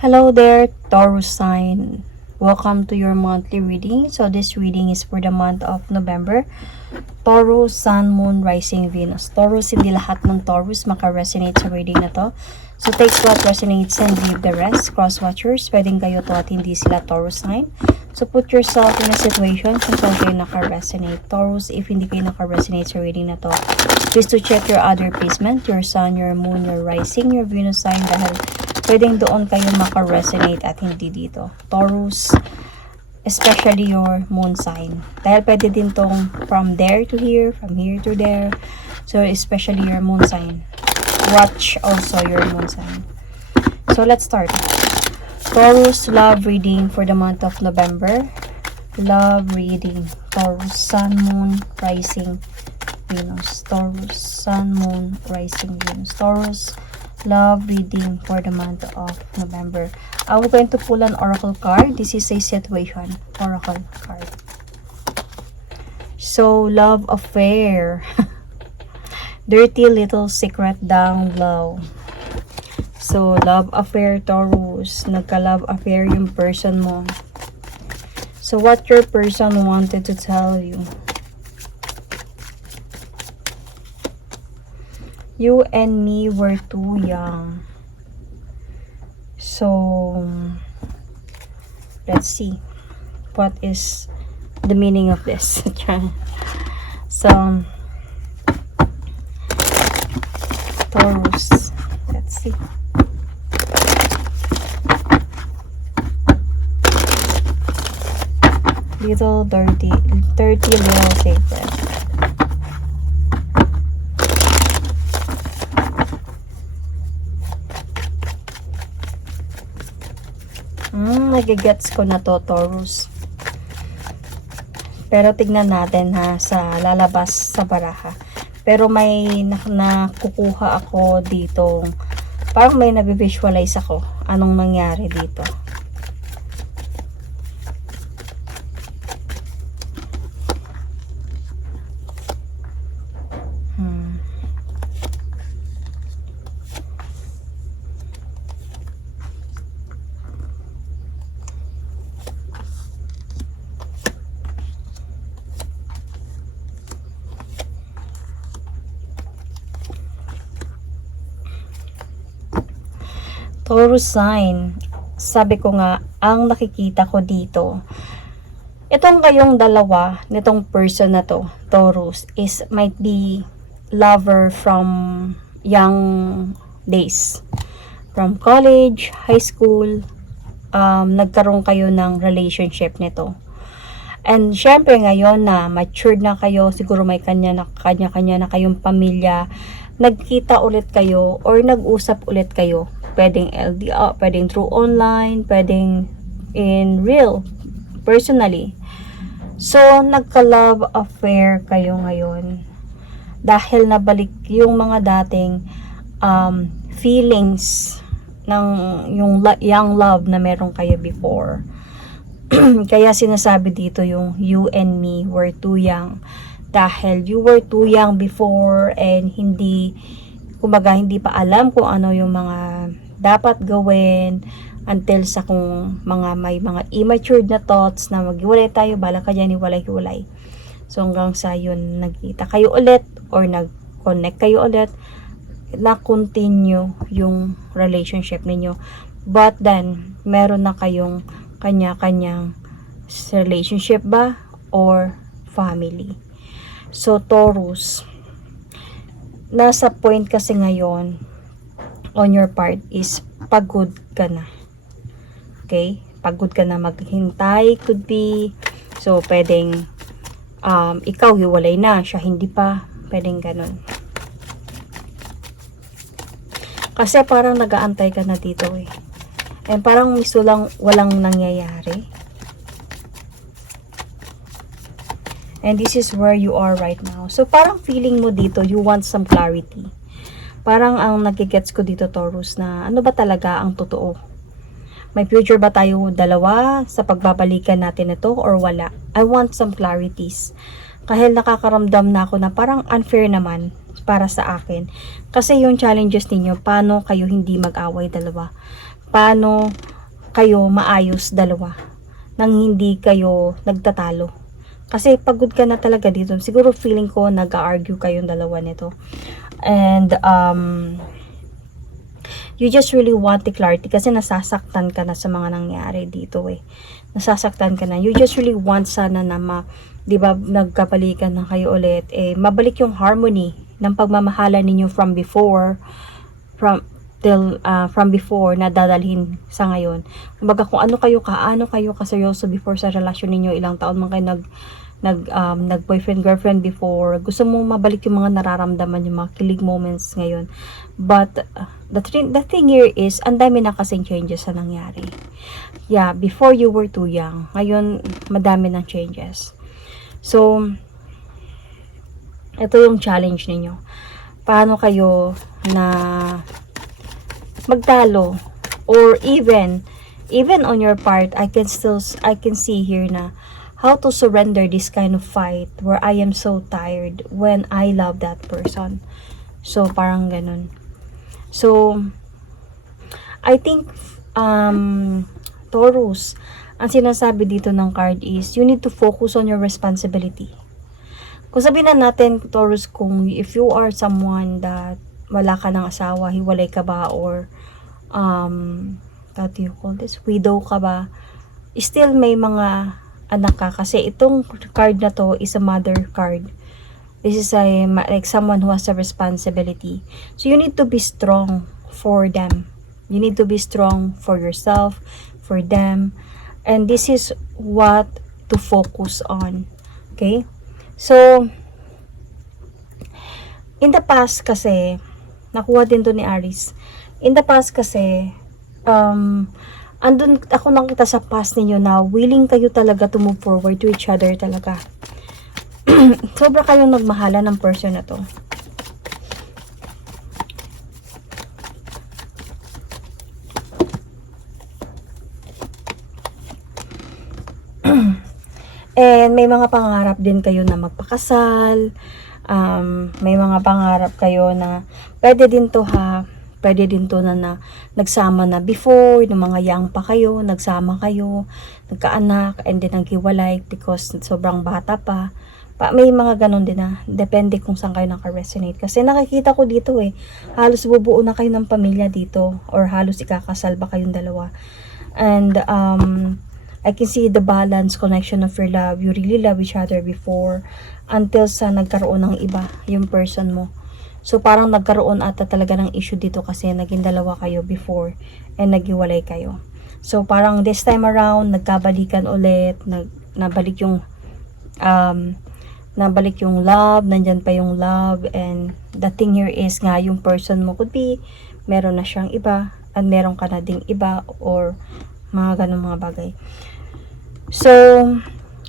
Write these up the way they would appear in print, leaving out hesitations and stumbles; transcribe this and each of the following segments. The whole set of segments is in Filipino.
Hello there, Taurus sign. Welcome to your monthly reading. So this reading is for the month of November. Taurus, Sun, Moon, Rising, Venus. Taurus, hindi lahat ng Taurus maka-resonate sa reading na to. So take what resonates and leave the rest. Cross-watchers, pwedeng kayo to at hindi sila Taurus sign. So put yourself in a situation kung saan kayo naka-resonate. Taurus, if hindi kayo naka-resonate sa reading na to, please to check your other placement, your Sun, your Moon, your Rising, your Venus sign, dahil pwedeng doon kayo maka-resonate at hindi dito. Taurus, especially your moon sign. Dahil pwede din tong from there to here, from here to there. So, especially your moon sign. Watch also your moon sign. So, let's start. Taurus, love reading for the month of November. Love reading. Taurus, Sun, Moon, Rising, Venus. Taurus, Sun, Moon, Rising, Venus. Taurus, love reading for the month of November. I'm going to pull an oracle card. This is a situation oracle card. So, love affair. Dirty little secret down low. So, love affair, Taurus. Nagka-love affair yung person mo. So, what your person wanted to tell you. You and me were too young. So, let's see. What is the meaning of this? So, Taurus. Let's see. Little dirty little secret. Nagigets ko na to, Taurus. Pero tignan natin ha, sa lalabas sa baraha. Pero may nakukuha ako dito. Parang may nabivisualize ako. Anong nangyari dito. Taurus sign, sabi ko nga, ang nakikita ko dito, itong kayong dalawa, nitong person na to, Taurus, is might be lover from young days. From college, high school, nagkaroon kayo ng relationship nito. And syempre ngayon na matured na kayo, siguro may kanya-kanya na kayong pamilya, nagkita ulit kayo or nag-usap ulit kayo. Pwedeng LDR, pwedeng through online, pwedeng in real, personally. So, nagka-love affair kayo ngayon. Dahil nabalik yung mga dating feelings ng yung young love na meron kayo before. Kaya sinasabi dito yung you and me were too young. Dahil you were too young before and hindi pa alam kung ano yung mga dapat gawin until sa kung may mga immature na thoughts na maghiwalay tayo, bala ka dyan, hiwalay. So hanggang sa yun, nagkita kayo ulit or nag-connect kayo ulit, na-continue yung relationship ninyo. But then, meron na kayong kanya-kanyang relationship ba or family. So Taurus, nasa point kasi ngayon on your part is pagod ka na. Okay? Pagod ka na maghintay, could be. So, pwedeng ikaw hiwalay na, siya hindi pa. Pwedeng ganun. Kasi parang nag-aantay ka na dito eh. And parang miso lang walang nangyayari. And this is where you are right now. So, parang feeling mo dito, you want some clarity. Parang ang nagigets ko dito, Taurus, na ano ba talaga ang totoo? May future ba tayo dalawa sa pagbabalikan natin ito or wala? I want some clarities. Kahit nakakaramdam na ako na parang unfair naman para sa akin. Kasi yung challenges ninyo, paano kayo hindi mag-away dalawa? Paano kayo maayos dalawa nang hindi kayo nagtatalo? Kasi pagod ka na talaga dito. Siguro feeling ko nag-argue kayong dalawa nito. And you just really want the clarity kasi nasasaktan ka na sa mga nangyari dito eh. Nasasaktan ka na. You just really want sana na di ba, nagkapalikan na kayo ulit, eh, mabalik yung harmony ng pagmamahala ninyo from before, from before na dadalhin sa ngayon. Kumbaga kung ano kayo kaseryoso before sa relasyon ninyo, ilang taon man kayo nag boyfriend girlfriend before, gusto mo mabalik yung mga nararamdaman, yung mga kilig moments ngayon. But the thing here is, ang dami na kasing changes na nangyari. Yeah, before you were too young, ngayon madami ng changes. So ito yung challenge ninyo. Paano kayo na magtalo, or even on your part, I can see here na how to surrender this kind of fight where I am so tired when I love that person. So parang ganun. So I think Taurus, ang sinasabi dito ng card is you need to focus on your responsibility. Kung sabihin na natin, Taurus, kung if you are someone that wala ka ng asawa, hiwalay ka ba, or what do you call this, widow ka ba, still may mga anak ka, kasi itong card na to is a mother card. This is like someone who has a responsibility. So you need to be strong for them. You need to be strong for yourself, for them, and this is what to focus on. Okay? So, in the past kasi, nakuha din to ni Aries. In the past kasi, andun ako nakita sa past ninyo na willing kayo talaga to move forward to each other talaga. Sobra kayong nagmahala ng person na to. And may mga pangarap din kayo na magpakasal. May mga pangarap kayo na pwede din to na nagsama na before, ng mga young pa kayo, nagsama kayo, nagkaanak, and then naghiwalay because sobrang bata pa. May mga ganun din na, depende kung saan kayo naka-resonate. Kasi nakikita ko dito halos bubuo na kayo ng pamilya dito, or halos ikakasal ba kayong dalawa. And I can see the balance, connection of your love. You really love each other before until sa nagkaroon ng iba, yung person mo. So parang nagkaroon ata talaga ng issue dito kasi naging dalawa kayo before and naghiwalay kayo. So parang this time around, nagkabalikan ulit, nabalik yung love, nandyan pa yung love, and the thing here is nga, yung person mo could be, meron na siyang iba, at meron ka na ding iba, or mga ganun mga bagay. So,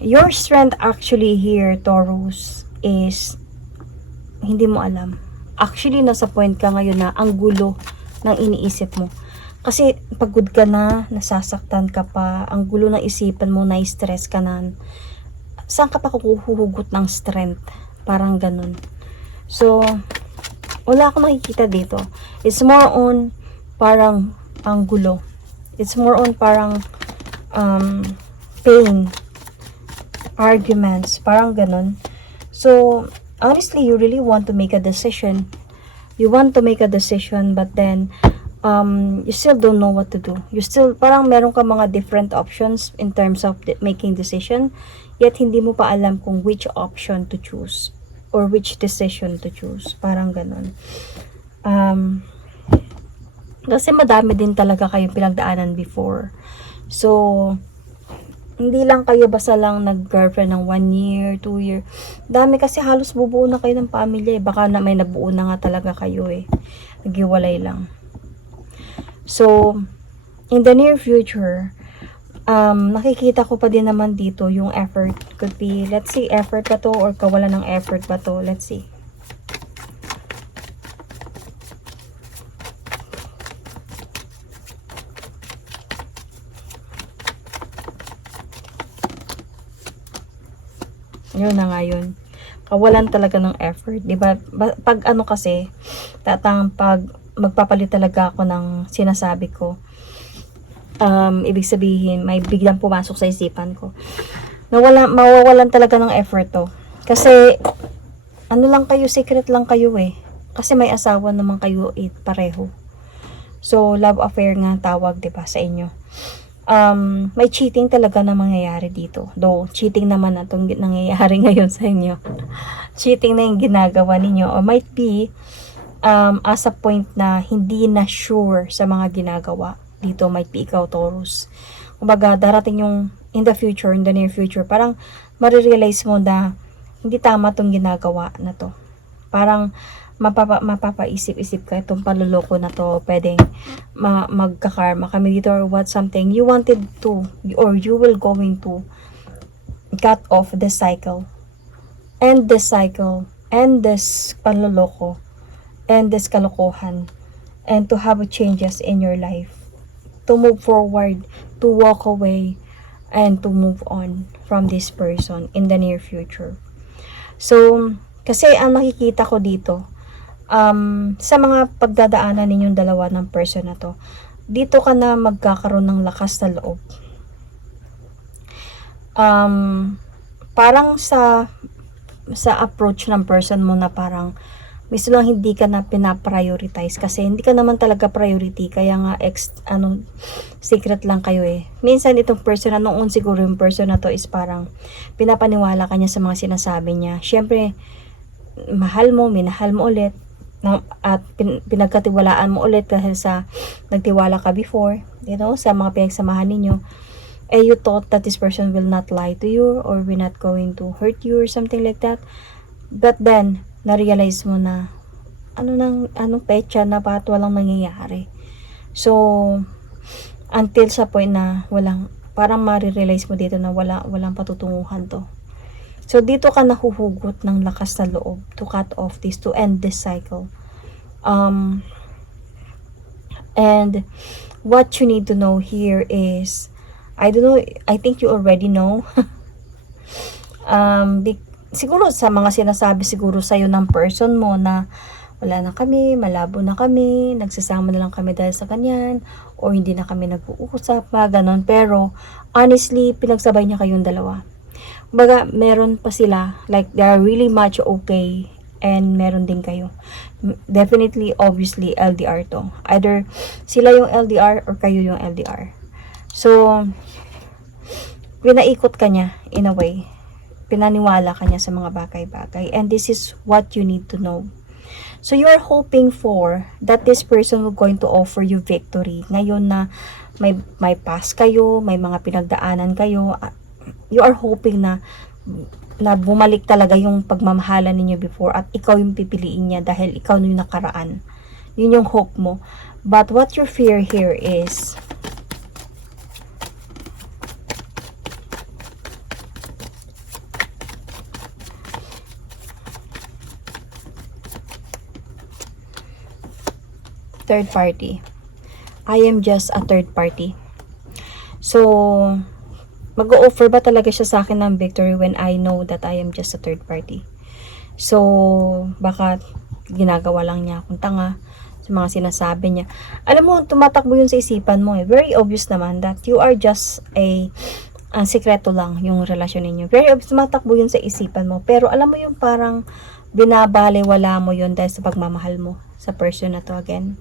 your strength actually here, Taurus, is hindi mo alam. Actually, nasa point ka ngayon na ang gulo ng iniisip mo. Kasi pagod ka na, nasasaktan ka pa, ang gulo ng isipan mo, na-stress ka na. Saan ka pa kukuhugot ng strength? Parang ganun. So, wala akong nakikita dito. It's more on parang ang gulo. It's more on parang pain, arguments, parang ganun. So, honestly, you really want to make a decision. You want to make a decision, but then you still don't know what to do. You still, parang meron ka mga different options in terms of making decision, yet hindi mo pa alam kung which option to choose or which decision to choose. Parang ganun. Kasi madami din talaga kayong pinagdaanan before. So, hindi lang kayo basta lang nag-girlfriend ng 1 year, 2 year. Dami kasi, halos bubuo na kayo ng pamilya Baka na may nabuo na nga talaga kayo Naghiwalay lang. So, in the near future, nakikita ko pa din naman dito yung effort. Could be, let's see, effort ba to or kawalan ng effort ba to? Let's see. Yun na nga yun. kawalan talaga ng effort, 'di ba? Pag ano kasi, pag magpapalit talaga ako ng sinasabi ko, ibig sabihin may biglang pumasok sa isipan ko. Mawawalan talaga ng effort to. Kasi ano lang kayo, secret lang kayo eh. Kasi may asawa naman kayo pareho. So love affair nga tawag, 'di ba, sa inyo. May cheating talaga na mangyayari dito. Though cheating naman na itong nangyayari ngayon sa inyo. Cheating na yung ginagawa ninyo, or might be as a point na hindi na sure sa mga ginagawa dito. Might be ikaw, Taurus. Kumbaga darating yung in the future, in the near future, parang marirealize mo na hindi tama tong ginagawa na to. Parang mapapaisip-isip ka, itong panluloko na to pwedeng magkakarma kami dito, or what, something you wanted to, or you will going to cut off the cycle, end this cycle, end this panluloko, end this kalokohan, and to have changes in your life, to move forward, to walk away, and to move on from this person in the near future. So kasi ang nakikita ko dito, sa mga pagdadaanan ninyong dalawa ng person na to, dito ka na magkakaroon ng lakas na loob. Parang sa approach ng person mo na parang mismo lang hindi ka na pinaprioritize kasi hindi ka naman talaga priority, kaya nga secret lang kayo eh. Minsan itong person na noon, siguro yung person na to is parang pinapaniwala ka niya sa mga sinasabi niya. Syempre minahal mo ulit, at pinagkatiwalaan mo ulit dahil sa nagtiwala ka before, sa mga pinagsamahan ninyo. You thought that this person will not lie to you or will not going to hurt you or something like that. But then na-realize mo na anong petsa na walang nangyayari. So until sa point na parang ma-realize mo dito na walang patutunguhan to. So dito ka nahuhugot ng lakas na loob to cut off this, to end this cycle. And what you need to know here is, I don't know, I think you already know. Siguro sa mga sinasabi siguro sa'yo ng person mo na wala na kami, malabo na kami, nagsasama na lang kami dahil sa kanyan, o hindi na kami nag-uusap, ganon. Pero honestly, pinagsabay niya kayong dalawa. Baga, meron pa sila, like they are really much okay, and meron din kayo. Definitely, obviously, LDR to. Either sila yung LDR or kayo yung LDR. So pinaikot ka niya in a way. Pinaniwala ka niya sa mga bagay-bagay. And this is what you need to know. So you are hoping for that this person will going to offer you victory. Ngayon na may past kayo, may mga pinagdaanan kayo, you are hoping na bumalik talaga yung pagmamahalan ninyo before at ikaw yung pipiliin niya dahil ikaw yung nakaraan. Yun yung hope mo. But what your fear here is, third party. I am just a third party. So mag-o-offer ba talaga siya sa akin ng victory when I know that I am just a third party? So baka ginagawa lang niya akong tanga sa mga sinasabi niya. Alam mo, tumatakbo yun sa isipan mo eh. Very obvious naman that you are just ang sikreto lang yung relasyon ninyo. Very obvious, tumatakbo yun sa isipan mo. Pero alam mo yung parang binabaliwala mo yun dahil sa pagmamahal mo sa person na to again.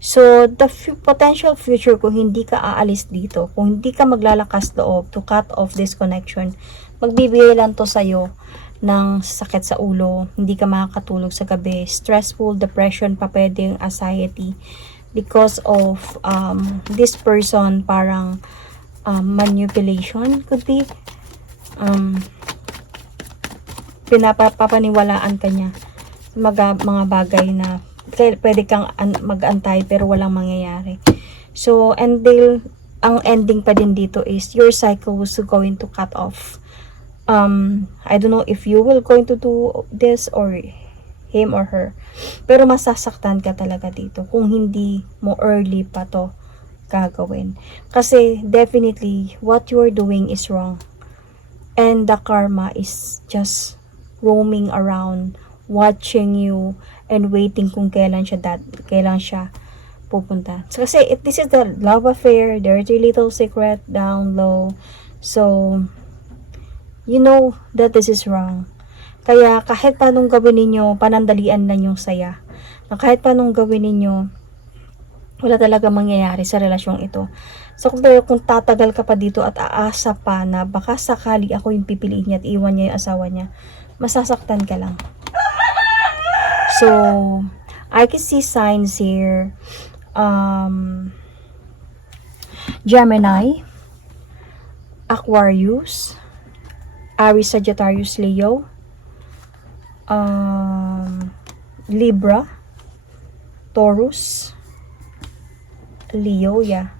So, the potential future, kung hindi ka aalis dito, kung hindi ka maglalakas loob to cut off this connection, magbibigay lang to sa'yo ng sakit sa ulo, hindi ka makakatulog sa gabi, stressful, depression, pa pwedeng anxiety, because of this person, parang manipulation, could be, pinapapaniwalaan ka niya mga bagay na pwede kang mag-antay pero walang mangyayari. So, and ang ending pa din dito is your cycle was going to cut off. I don't know if you will going to do this or him or her. Pero masasaktan ka talaga dito kung hindi mo early pa to gagawin. Kasi definitely what you are doing is wrong. And the karma is just roaming around, watching you, and waiting kung kailan siya pupunta. So, kasi this is the love affair, dirty little secret down low. So, you know that this is wrong. Kaya kahit panong gawin ninyo, panandalian lang yung saya. Na kahit panong gawin ninyo, wala talaga mangyayari sa relasyong ito. So, kung tatagal ka pa dito at aasa pa na baka sakali ako yung pipiliin niya at iwan niya yung asawa niya, masasaktan ka lang. So, I can see signs here. Gemini, Aquarius, Aries, Sagittarius, Leo, Libra, Taurus, Leo, yeah.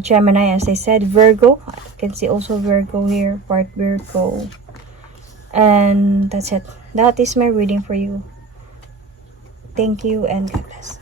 Gemini, as I said, Virgo. I can see also Virgo here, part Virgo. And that's it. That is my reading for you. Thank you and God bless.